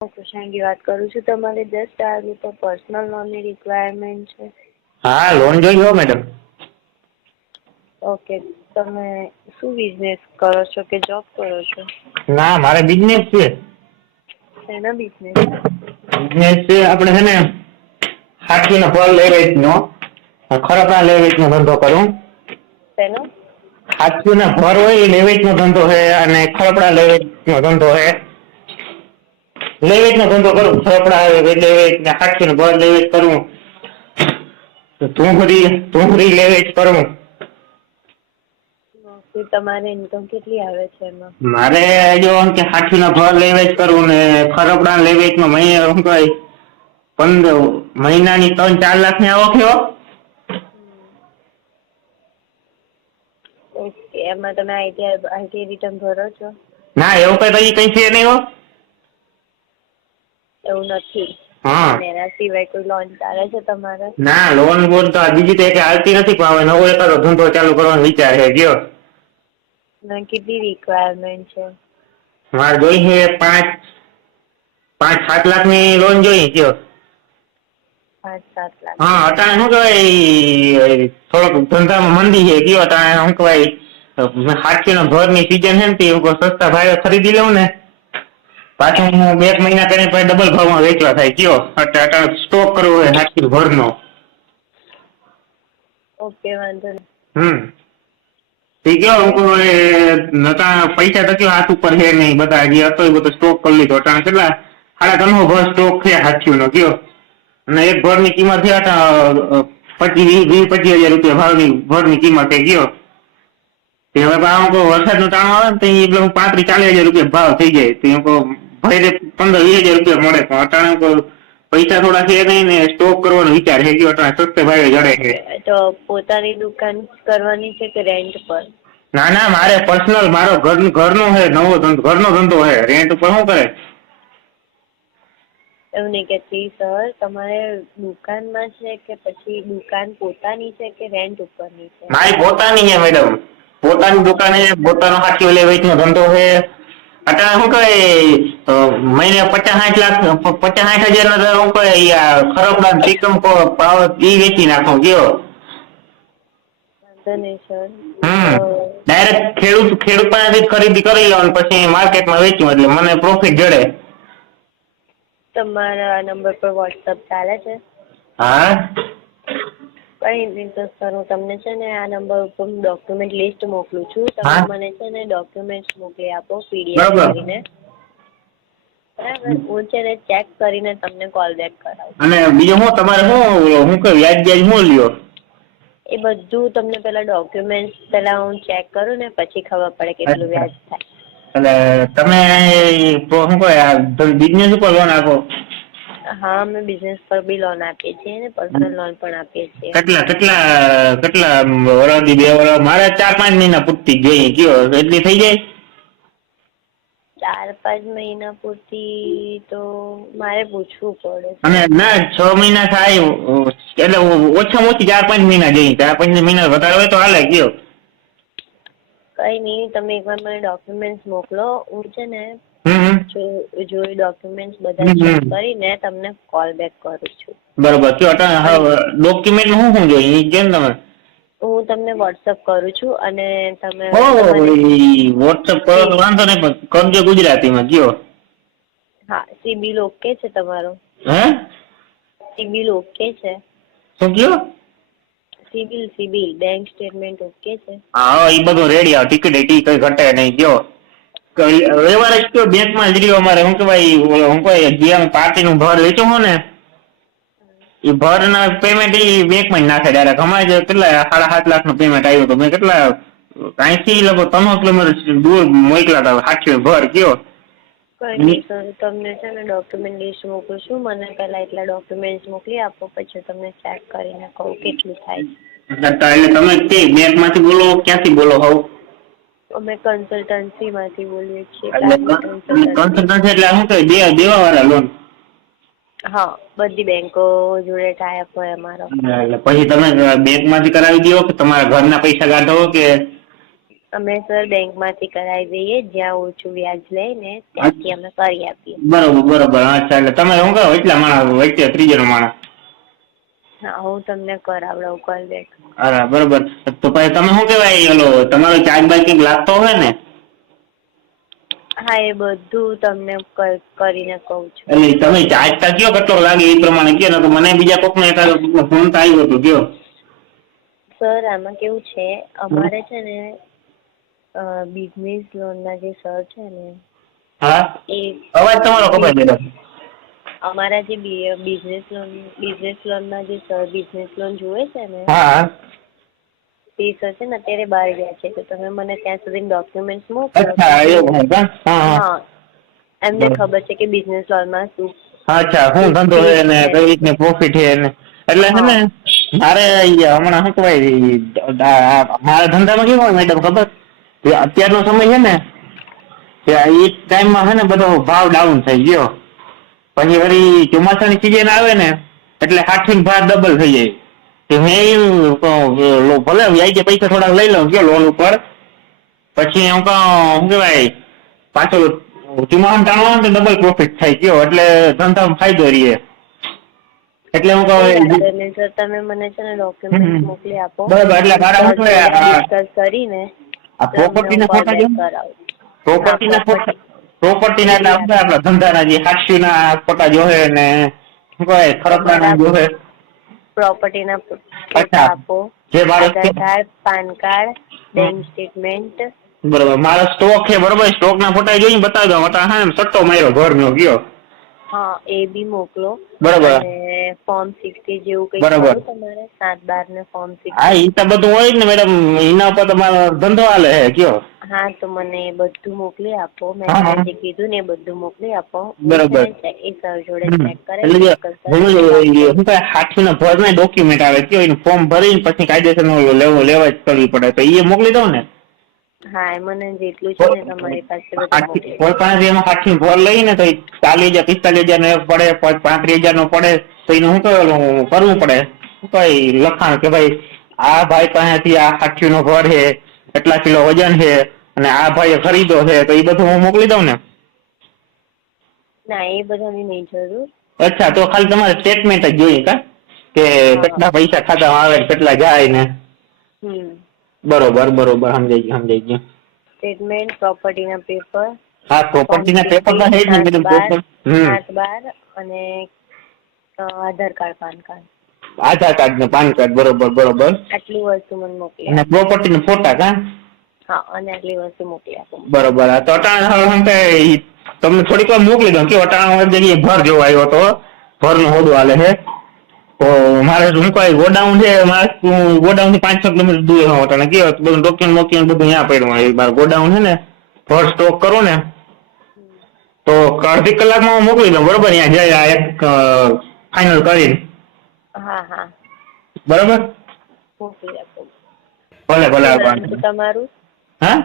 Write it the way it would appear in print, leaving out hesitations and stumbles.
હું કુશાંગી વાત કરું છું. તમારે 10 પર પર્સનલ લોનની રિક્વાયરમેન્ટ છે. હા, લોન જોઈએ મેડમ. ઓકે, તમે શું બિઝનેસ કરો છો કે જોબ કરો છો? ના, મારે બિઝનેસ છે. શેનો બિઝનેસ? બિઝનેસ છે આપણે છે ને હાથીનો ફળ લઈ વેચનો, ખરપડા લઈ વેચનો ધંધો કરું. શેનો? હાથીના ફળ હોય એ લઈ વેચનો ધંધો છે અને ખરપડા લઈ વેચનો ધંધો છે. લઈ વેચનો ધંધો કરું. ખરપડા લઈ વેચ ને હાથીનું ફળ લઈ વેચ કરું. ઢોંગરી લઈ વેચ કરું. તમારે ઇન્કમ કેટલી આવે છે એમાં? મારે જો કે હાથીના ફળ લઈ વેચ કરું ને ખરપડા લઈ વેચમાં મહિને શું કહેવાય મહિનાની 3-4 લાખની આવક છે. ઓકે, એમાં તમે આઈટી રિટર્ન ભરો છો? ના, એવું કઈ છે નહીં હો. એવું નથી. હા. એના સિવાય કોઈ લોન ચાલે છે તમારે? ના, લોન તો બીજી તો એક હાલતી નથી, પણ હવે નવો એકાદો ધંધો ચાલુ કરવાનો વિચાર છે. ગયો કેટલી રિક્વાયરમેન્ટ છે? મારે જોઈ છે 5-7 લાખની લોન જોઈ. કયો 5-7 લાખ? હા, અટાણે શું કહેવાય થોડોક ધંધામાં મંદી છે. કયો અટાણે શું કહેવાય હાથીનો ભરની સીઝન છે ને તે સસ્તા ભાવે ખરીદી લઉં ને પાછું હું 2 મહિના કરીને પછી ડબલ ભાવમાં વેચવા થાય. કયો અટાણે સ્ટોક કરવો હોય હાથી ભરનો. ઓકે, વાંધો નહીં. પૈસા તો કયો હાથ ઉપર છે નહીં, બધા જે હતો એ બધો સ્ટોક કરી લીધો. અટાણે કેટલા 3.5 ભર સ્ટોક છે હાથીનો. કયો અને એક ભરની કિંમત છે 25,000 રૂપિયા ભાવની ભરની કિંમત છે. ગયો હવે વરસાદનું ટાણું આવે ને તો 35-40 હજાર રૂપિયા ભાવ થઈ જાય. તો ભાઈ 15-20 હજાર રૂપિયા મળે. પણ અટાણે પૈસા થોડા છે નહીં ને સ્ટોક કરવાનો વિચાર છે. ગયો અટાણે સસ્તે ભાવે જડે છે. તો પોતાની દુકાન કરવાની છે કે રેન્ટ પર? ના, મારે પર્સનલ મારો ઘરનો છે. નવો ઘરનો ધંધો છે. રેન્ટ ઉપર શું કરે? એવું નહીં કહેતી સર, તમારે દુકાનમાં છે કે પછી દુકાન પોતાની છે કે રેન્ટ ઉપરની છે? મારી પોતાની છે મેડમ. પોતાની દુકાન છે. પોતાનો હાથીઓ લઈ વેચનો ધંધો છે. અત્યારે શું કહે મહિને 50-60 લાખ 50-60 હજાર ના શું કહે ખરપડા ટીકમ પાવર વેચી નાખો. ગયો વાંધો નહીં સર. ડાયરેક્ટ ખેડૂત પાસેથી જ ખરીદી કરી લો પછી માર્કેટમાં વેચ્યું એટલે મને પ્રોફિટ જડે. તમારા નંબર પર વોટ્સઅપ ચાલે છે? હા. કઈ નહીં તો સર, હું તમને છે ને આ નંબર ઉપર ડોક્યુમેન્ટ લિસ્ટ મોકલું છું. તમે મને છે ને ડોક્યુમેન્ટ્સ મોકલી આપો PDF કરીને. બરાબર, હું છે ને ચેક કરીને તમને કોલ બેક કરાવું. અને બીજું હું તમારે શું કે વ્યાજ શું લ્યો? એ બધું તમને પેલા ડોક્યુમેન્ટ્સ પેલા હું ચેક કરું ને પછી ખબર પડે કેટલું વ્યાજ થાય. એટલે તમે શું કહે બિઝનેસ ઉપર લોન આપો? હા, અમે બિઝનેસ પર બી લોન આપીએ છીએ ને પર્સનલ લોન પણ આપીએ છીએ. કેટલા વર્ષથી 2 વર્ષ? મારે 4-5 મહિના પૂરતી જોઈએ. કયો એટલી થઈ જાય? 4-5 મહિના પૂરતી તો મારે પૂછવું પડે. અને ના 6 મહિના થાય એટલે ઓછામાં ઓછી 4-5 મહિના જોઈએ. 4-5 મહિના વધારે હોય તો હાલે. કયો કઈ નહીં, તમે એકવાર મને ડોક્યુમેન્ટ્સ મોકલો. હું છે ને જોઈ ડોક્યુમેન્ટ્સ બધા ચેક કરીને તમને કોલ બેક કરું છું. બરોબર. કયો ડોક્યુમેન્ટ શું જોઈએ કેમ તમે? હું તમને વોટ્સઅપ કરું છું અને તમે વોટ્સઅપ કરો તો વાંધો નહીં, પણ કરજો ગુજરાતીમાં. કયો હા, સિબિલ ઓકે છે તમારો? હે, સિબિલ ઓકે છે? શું કયો? સિબિલ બેંક સ્ટેટમેન્ટ ઓકે છે? હા, એ બધું રેડી. આવે ટિકિટ કઈ ઘટે નહીં. કયો રવિવારે જ કયો બેંકમાં જ રહ્યો. અમારે શું કહેવાય જે પાર્ટીનું ભર વેચું હો ને એ ભરના પેમેન્ટ એ બેંકમાં જ નાખે ડાયરેક્ટ. અમારે કેટલા 7.5 લાખનું પેમેન્ટ આવ્યું હતું. મેં કેટલા 80 લગભગ 3 કિલોમીટર દૂર મોકલા હતા હાથીઓ ભર. કયો કઈ નહીં સર, તમને છે ને ડોક્યુમેન્ટ લિસ્ટ મોકલું છું. મને પહેલા એટલા ડોક્યુમેન્ટ્સ મોકલી આપો પછી તમને ચેક કરીને કહું કેટલું થાય છે. એટલે તમે તે બેંકમાંથી બોલો? ક્યાંથી બોલો હોવ? અમે કન્સલ્ટન્સીમાંથી બોલીએ છીએ. કન્સલ્ટન્સી એટલે શું કહે દેવાવાળા લોન? હા, બધી બેંકો જોડે ટાઈપ હોય અમારો. એટલે પછી તમે બેંકમાંથી કરાવી દો કે તમારા ઘરના પૈસા કાઢો કે? અમે સર બેંકમાંથી કરાવી દઈએ, જ્યાં ઓછું વ્યાજ લઈને ત્યાંથી અમે કરી આપીએ. બરોબર. અચ્છા, એટલે તમે શું કહો એટલા માણસ વચ્ચે ત્રીજો માણસ? હા, હું તમને કરાવડાવું કોલ બેક. અરે બરોબર. તો પછી તમે શું કહેવાય ઓલો તમારો ચાર્જ બાય કંઈક લાગતો હોય ને? હા, એ બધું તમને કરીને કહું છું. એટલે તમે ચાર્જ તા કયો કેટલો લાગે એ પ્રમાણે કયો ને, તો મને બીજા કોકનો એકાદ ફોન તો આવ્યો હતો કયો. સર આમાં કેવું છે, અમારે છે ને બિઝનેસ લોનના જે સર છે ને હા, એ અવાજ તમારો કપાય બેટા. અમારા જે બિઝનેસ લોનના જે સર બિઝનેસ લોન જોવે છે ને, હા તે સર છે ને અત્યારે બહાર ગયા છે, તો તમે મને ત્યાં સુધી ડોક્યુમેન્ટ્સ મોકલો. અચ્છા, એવું હોય કા? હા, એમને ખબર છે કે બિઝનેસ લોનમાં શું. અચ્છા, શું ધંધો છે ને કઈ રીતની પ્રોફિટ છે ને, એટલે છે ને મારે હમણાં શું કહેવાય મારા ધંધામાં કેવું હોય મેડમ ખબર, કે અત્યારનો સમય છે ને કે એ ટાઈમમાં છે ને બધો ભાવ ડાઉન થઈ ગયો, પછી વળી ચોમાસાની સિઝન આવે ને એટલે હાથીનો ભાવ ડબલ થઈ જાય. કે મેં ભલે વ્યાજે પૈસા થોડાક લઈ લઉં ગયો લોન ઉપર, પછી હું શું કહેવાય પાછો ચોમાસાનું ટાણું તો ડબલ પ્રોફિટ થાય ગયો, એટલે ધંધામાં ફાયદો રહીએ. એટલે હું કહું સર તમે મને છે ને ડોક્યુમેન્ટ મોકલી આપો. બરાબર. એટલે મારા શું ડિસ્કસ કરીને આ પ્રોપર્ટીના ફોટા જો, પ્રોપર્ટીના એટલે આપણા ધંધાના જે હાસ્યના ફોટા જોહે ને શું કહેવાય ખરકડાના જોહે. પ્રોપર્ટીના ફોટા આપો, Aadhaar card, PAN card, bank statement. બરોબર. મારો સ્ટોક છે બરોબર, સ્ટોકના ફોટા જોઈને બતાવી દો. મતા હા સટ્ટો માર્યો ઘરનો ગયો. હા, એ બી મોકલો. બરોબર. અને ફોર્મ 60 જેવું કંઈક બરોબર. ખરું તમારે 7/12 ને ફોર્મ 60? હા, એ તો બધું હોય ને મેડમ, એના પર તમારો ધંધો હાલે હે કયો. હા, તો મને એ બધું મોકલી આપો. મેં હા, તમને જે કીધું ને એ બધું મોકલી આપો. બરોબર. એ સર જોડે ચેક કરે. એટલે હાથીના ભરના ડોક્યુમેન્ટ આવે કયો, એનું ફોર્મ ભરીને પછી કાયદેસર લેવા જ કરવી પડે, તો એ મોકલી દઉં ને? હા, મને જેટલું છે ને તમારી પાસે બધું મોકલી દો. કોઈ પાસે એમાં હાથીનો ભર લઈને તો 40,000 45,000 નો એક પડે, 35,000 નો પડે, તો એનું શું કરવું પડે, કઈ લખાણ કે ભાઈ આ ભાઈ પાસેથી આ હાથીનો ભર છે, કેટલા કિલો વજન છે, અને આ ભાઈએ ખરીદો છે, તો એ બધું હું મોકલી દઉં ને? ના, એ બધાની નહીં જરૂર. અચ્છા, તો ખાલી તમારે સ્ટેટમેન્ટ જ જોઈએ કા, કે કેટલા પૈસા ખાતામાં આવે કેટલા જાય ને? બરોબર. સમજાઈ ગયું. સ્ટેટમેન્ટ, પ્રોપર્ટીના પેપર. હા, પ્રોપર્ટીના પેપર તો છે જ ને બધું. 8/12 અને આધાર કાર્ડ, પાન કાર્ડ. આધાર કાર્ડ ને પાન કાર્ડ. બરોબર. આટલી વસ્તુ મને મોકલી અને પ્રોપર્ટીના ફોટા કા? હા, અને આટલી વસ્તુ મોકલી આપો. બરોબર. તો અટાણે તમને થોડીક વાર મોકલી દઉં કે અટાણા જગ્યાએ ભર જોવા આવ્યો હતો, ભરનું હોડું હાલે છે, તો મારે શું કોઈ ગોડાઉન છે, મારે ગોડાઉન થી 5-6 કિલોમીટર દૂર હોતો ને કેવો બધું ડોક્યુમેન્ટ બધું ત્યાં પડ્યું. મારે ગોડાઉન છે ને, ભર સ્ટોક કરું ને તો અડધી કલાકમાં મોકલી દઉં. બરોબર. ત્યાં જાય એક ફાઇનલ કરીને. હા. બરોબર. મોકલી આપો. ભલે. તમારું? હા,